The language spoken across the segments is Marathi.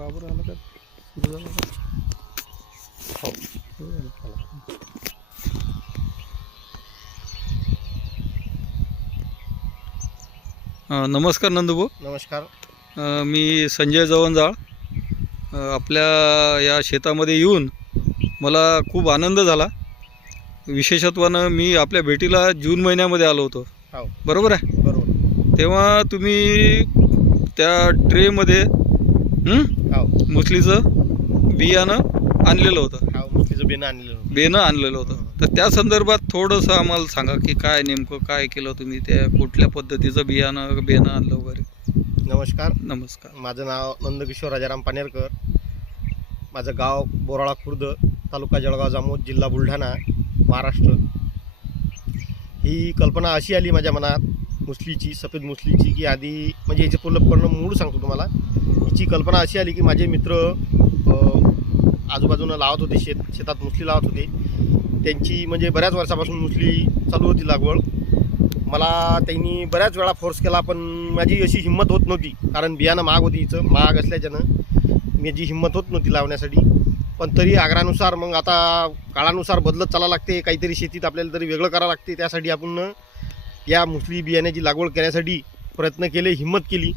का बरं आलं का सुरू झालं का? हो सुरू झालं. नमस्कार नंदूभाऊ. नमस्कार. मी संजय जवंजाळ. आपल्या या शेतामध्ये येऊन मला खूप आनंद झाला. विशेषत्वानं मी आपल्या भेटीला जून महिन्यामध्ये आलो होतो. हो बरोबर आहे. बरोबर. तेव्हा तुम्ही त्या ट्रेमध्ये हो मुसलीचं बियाणं आणलेलं होतं. हो मुसलीचं बेणं आणलेलं होतं. बेणं आणलेलं होतं. तर त्या संदर्भात थोडंसं आम्हाला सांगा की काय नेमकं काय केलं तुम्ही, त्या कुठल्या पद्धतीचं बेणं आणलं वगैरे. नमस्कार. नमस्कार. माझं नाव नंदकिशोर राजाराम पानेरकर. माझं गाव बोराळा खुर्द, तालुका जळगाव जामोद, जिल्हा बुलढाणा, महाराष्ट्र. ही कल्पना अशी आली माझ्या मनात मुसलीची, सफेद मुसलीची, की आधी म्हणजे याचे पूर्ण मूळ सांगतो तुम्हाला. हिची कल्पना अशी आली की माझे मित्र आजूबाजूनं लावत होते, शेतात मुसली लावत होते. त्यांची म्हणजे बऱ्याच वर्षापासून मुसली चालू होती लागवड. मला त्यांनी बऱ्याच वेळा फोर्स केला, पण माझी अशी हिंमत होत नव्हती, कारण बियाणं महाग होती. हिचं महाग असल्याच्यानं माझी हिंमत होत नव्हती लावण्यासाठी. पण तरी आग्रहानुसार मग आता काळानुसार बदलत चाला लागते, काहीतरी शेतीत आपल्याला तरी वेगळं करावं लागते. त्यासाठी आपण या मुसली बियाण्याची लागवड करण्यासाठी प्रयत्न केले, हिंमत केली.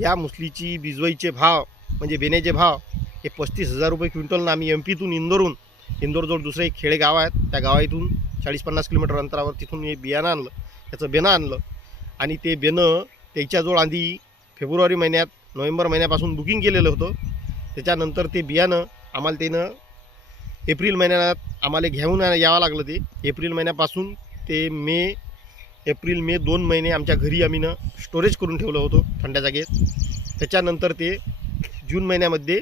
या मुसलीची बिजवाईचे भाव म्हणजे बेण्याचे भाव हे 35,000 रुपये क्विंटलनं आम्ही एमपीतून इंदोरजवळ दुसरं एक खेडेगाव आहे, त्या गावातून 40-50 किलोमीटर अंतरावर तिथून हे बियाणं आणलं, त्याचं बेणं आणलं. आणि ते बेणं त्याच्याजवळ आधी फेब्रुवारी महिन्यात, नोव्हेंबर महिन्यापासून बुकिंग केलेलं होतं. त्याच्यानंतर ते बियाणं आम्हाला त्यानं एप्रिल महिन्यात आम्हाला घेऊन यावं लागलं. ते एप्रिल महिन्यापासून ते एप्रिल मे 2 महिने आमच्या घरी आम्ही स्टोरेज करून ठेवलं होतं थंड्या जागेत. त्याच्यानंतर ते जून महिन्यामध्ये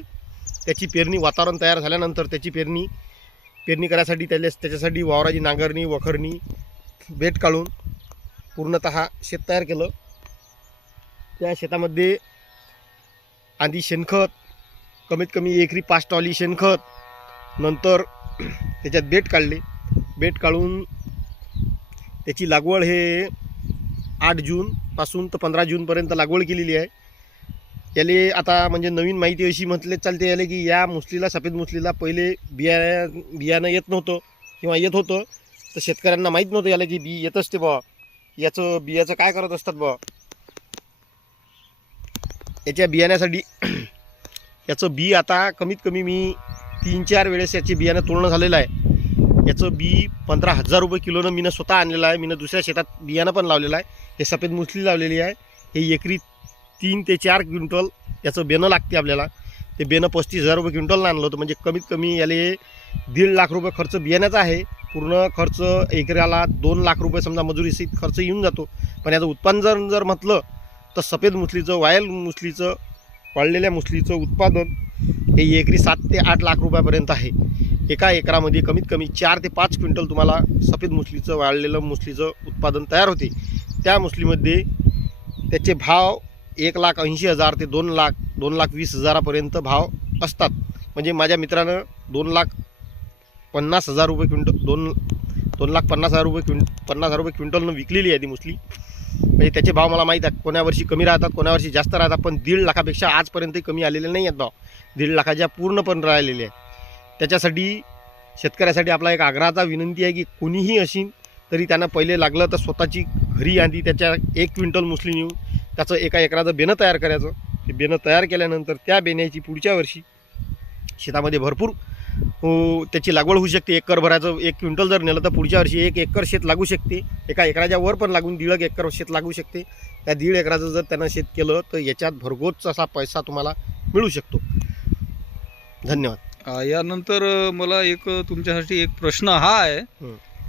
त्याची पेरणी, वातावरण तयार झाल्यानंतर त्याची पेरणी करायसाठी त्याच्यासाठी वावराची नांगरणी, वखरणी, बेट काढून पूर्णतः शेत तयार केलं. त्या शेतामध्ये आधी शेणखत, कमीत कमी एकरी 5 टॉली शेणखत, नंतर त्याच्यात बेट काढले. बेट काढून त्याची लागवड हे 8 जूनपासून तर 15 जूनपर्यंत लागवड केलेली आहे. याले आता म्हणजे नवीन माहिती अशी म्हटले चालते याले की या मुसलीला, सफेद मुसलीला पहिले बियाणं येत नव्हतं किंवा येत होतं, तर शेतकऱ्यांना माहीत नव्हतं याला की बी येत असते बा. याचं बियाचं काय करत असतात बा. याच्या बियाण्यासाठी याचं बी आता कमीत कमी मी 3-4 वेळेस याचे बियाणं तोडणं झालेलं आहे. याचं बी 15,000 रुपये किलोनं मी स्वतः आणलेलं आहे. मी दुसऱ्या शेतात बियाणं पण लावलेलं आहे. हे सफेद मुसली लावलेली आहे. हे एकरी 3 ते 4 क्विंटल याचं बेणं लागते आपल्याला. ते बेणं 35,000 रुपये क्विंटलनं आणलं होतं. म्हणजे कमीत कमी याले 1.5 लाख रुपये खर्च बियाण्याचा आहे. पूर्ण खर्च एकराला 2 लाख रुपये समजा मजुरीसहित खर्च येऊन जातो. पण याचं उत्पादन जर म्हटलं तर सफेद मुसलीचं, वायल मुसलीचं, वाळलेल्या मुसलीचं उत्पादन हे एकरी 7 ते 8 लाख रुपयापर्यंत आहे. एका एकरामध्ये कमीत कमी 4 ते 5 क्विंटल तुम्हाला सफेद मुसलीचं, वाळलेलं मुसलीचं उत्पादन तयार होते. त्या मुसलीमध्ये त्याचे भाव 1,80,000 ते 2,20,000पर्यंत भाव असतात. म्हणजे माझ्या मित्रानं 2,50,000 रुपये क्विंटल, 2,50,000 रुपये क्विंटलनं विकलेली आहे ती मुसली. म्हणजे त्याचे भाव मला माहीत आहेत. कोण्या वर्षी कमी राहतात, कोण्या वर्षी जास्त राहतात, पण 1.5 लाखापेक्षा आजपर्यंतही कमी आलेले नाही आहेत भाव. 1.5 लाखाच्या पूर्ण पण राहिलेले आहे. त्याच्यासाठी शेतकऱ्यासाठी आपला एक आग्रहाचा विनंती आहे की कोणीही असेल तरी त्यांना पहिले लागलं तर स्वतःची घरी आधी त्याच्या 1 क्विंटल मुसली नेऊन त्याचं एका एकराचं बेणं तयार करायचं. ते बेणं तयार केल्यानंतर त्या बेण्याची पुढच्या वर्षी शेतामध्ये भरपूर त्याची लागवड होऊ शकते. एकर भराचं 1 क्विंटल जर नेलं तर पुढच्या वर्षी 1 एकर शेत लागू शकते. एका एकराच्या वर पण लागून 1.5 एकर शेत लागू शकते. त्या 1.5 एकराचं जर त्यांना शेत केलं तर याच्यात भरघोस असा पैसा तुम्हाला मिळू शकतो. धन्यवाद. यानंतर मला एक तुमच्यासाठी एक प्रश्न हा आहे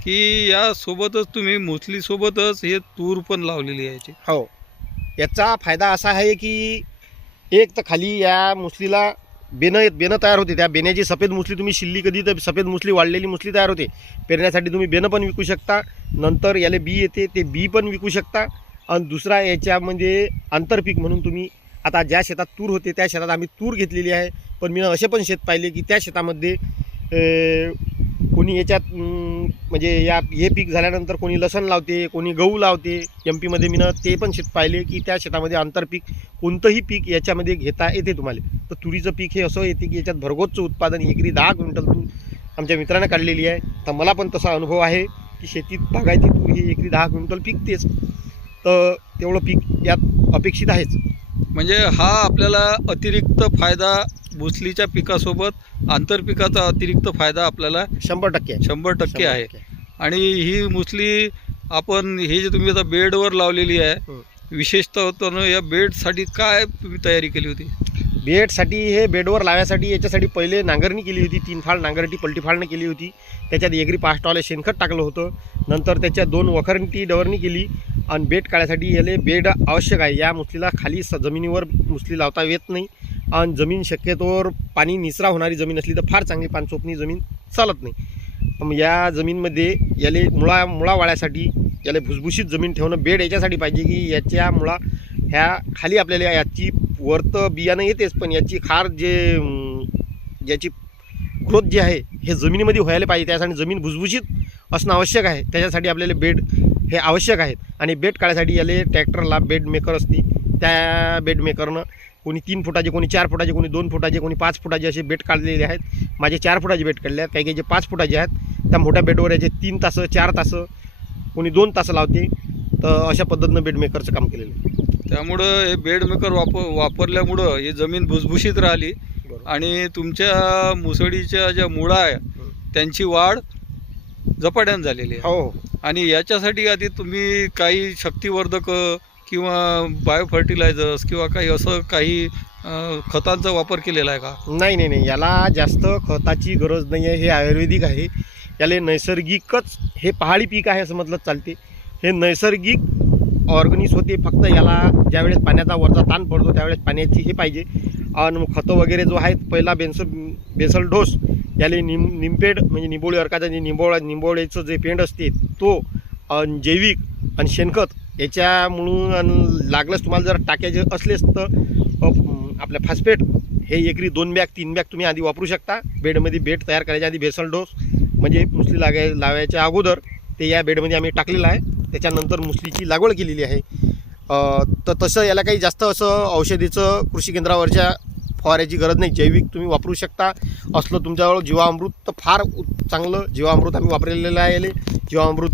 की यासोबतच तुम्ही मुसलीसोबतच हे तूर पण लावलेली आहे. हो, याचा फायदा असा आहे की एक तर खाली या मुसलीला बेणं तयार होते. त्या बेण्याची सफेद मुसली तुम्ही शिल्ली कधी तर सफेद मुसली, वाळलेली मुसली तयार होते. पेरण्यासाठी तुम्ही बेणं पण विकू शकता. नंतर याला बी येते, ते बी पण विकू शकता. आणि दुसरा याच्यामध्ये आंतरपीक म्हणून तुम्ही आता ज्या शेतात तूर होते त्या शेतात आम्ही तूर घेतलेली आहे. पण मी असे पण शेत पाहिले की त्या शेतामध्ये कोणी याच्यात म्हणजे हे पीक झाल्यानंतर कोणी लसण लावते, कोणी गहू लावते. MP मध्ये मी ते पण शेत पाहिले की त्या शेतामध्ये आंतरपीक कोणतंही पीक याच्यामध्ये घेता येते तुम्हाला. तर तुरीचं पीक हे असं येते की याच्यात भरघोसचं उत्पादन, एकरी 10 क्विंटल तूर आमच्या मित्रानं काढलेली आहे. तर मला पण तसा अनुभव आहे की शेतीत बागायती तूर ही एकरी 10 क्विंटल पिकतेच. तर तेवढं पीक यात अपेक्षित आहेच. म्हणजे हा आपल्याला अतिरिक्त फायदा भुसलीच्या पिकासोबत आंतरपिकाचा अतिरिक्त फायदा आपल्याला 100% 100% आहे. आणि ही मुसली आपण हे जे तुम्ही आता बेडवर लावलेली आहे, विशेषतः या बेडसाठी काय तुम्ही तयारी केली होती? बेडसाठी हे बेडवर लावायसाठी याच्यासाठी पहिले नांगरणी केली होती. 3 फाळ नांगरटी पलटी फाळणी केली होती. त्याच्यात एकरी 5 टॉले शेणखत टाकलं होतं. नंतर त्याच्यात 2 वखरणी डवरणी केली. आणि बेड काढायसाठी याले बेड आवश्यक आहे. या मुसलीला खाली जमिनीवर मुसली लावता येत नाही. आणि जमीन शक्यतोवर पाणी निचरा होणारी जमीन असली तर फार चांगली, पानचोपणी जमीन चालत नाही. मग या जमीनमध्ये याले मुळा वाळ्यासाठी याला भुसभुशीत जमीन ठेवणं बेड याच्यासाठी पाहिजे की याच्या मुळा ह्या खाली आपल्याला याची वरतं बियाणं येतेच, पण याची खार याची ग्रोथ जी आहे हे जमिनीमध्ये व्हायला पाहिजे. त्यासाठी जमीन भुसभुशीत असणं आवश्यक आहे. त्याच्यासाठी आपल्याला बेड हे आवश्यक आहेत. आणि बेड काढायसाठी याले ट्रॅक्टरला बेड मेकर असते. त्या बेड मेकरनं कोणी 3 फुटाचे, कोणी 4 फुटाचे, कोणी 2 फुटाचे, कोणी 5 फुटाचे असे बेड काढलेले आहेत. माझे 4 फुटाचे बेड काढले आहेत. काही काही जे 5 फुटाचे आहेत त्या मोठ्या बेडवर याचे 3 तास 4 तास, कोणी 2 तास लावते. तर अशा पद्धतीनं बेड मेकरचं काम केलेलं आहे. त्यामुळं हे बेड मेकर वापरल्यामुळं ही जमीन भुसभुशीत राहिली आणि तुमच्या मुसळीच्या ज्या मुळा आहे त्यांची वाढ झपाट्यानं झालेली आहे. हो. आणि याच्यासाठी आधी तुम्ही काही शक्तिवर्धक किंवा बायो फर्टिलायझर्स किंवा काही असं काही खतांचा वापर केलेला आहे का? नाही, याला जास्त खताची गरज नाही आहे. हे आयुर्वेदिक आहे. याला नैसर्गिकच हे पहाडी पीक आहे असं म्हटलं चालते. हे नैसर्गिक ऑर्गॅनिक होते. फक्त याला ज्यावेळेस पाण्याचा वरचा ताण पडतो त्यावेळेस पाण्याची हे पाहिजे. आणि खतं वगैरे जो आहे पहिला बेसल डोस याला निमपेड म्हणजे निंबोळी अर्काचा जे निंबोळीचं जे पेंड असते तो, जैविक आणि शेणखत याच्यामुळून लागलंच तुम्हाला जर टाकायचे असलेच तर आपल्या फॉस्फेट हे एकरी 2 बॅग 3 बॅग तुम्ही आधी वापरू शकता. बेडमध्ये बेड तयार करायच्या आधी बेसल डोस म्हणजे मुसली लावायच्या अगोदर ते या बेडमध्ये आम्ही टाकलेलं आहे. त्याच्यानंतर मुसलीची लागवड केलेली आहे. तर तसं याला काही जास्त असं औषधीचं कृषी केंद्रावरच्या फवारायची गरज नाही. जैविक तुम्ही वापरू शकता. असलं तुमच्याजवळ जीवामृत तर फार चांगलं जीवामृत आम्ही वापरलेलं आहे. जीवामृत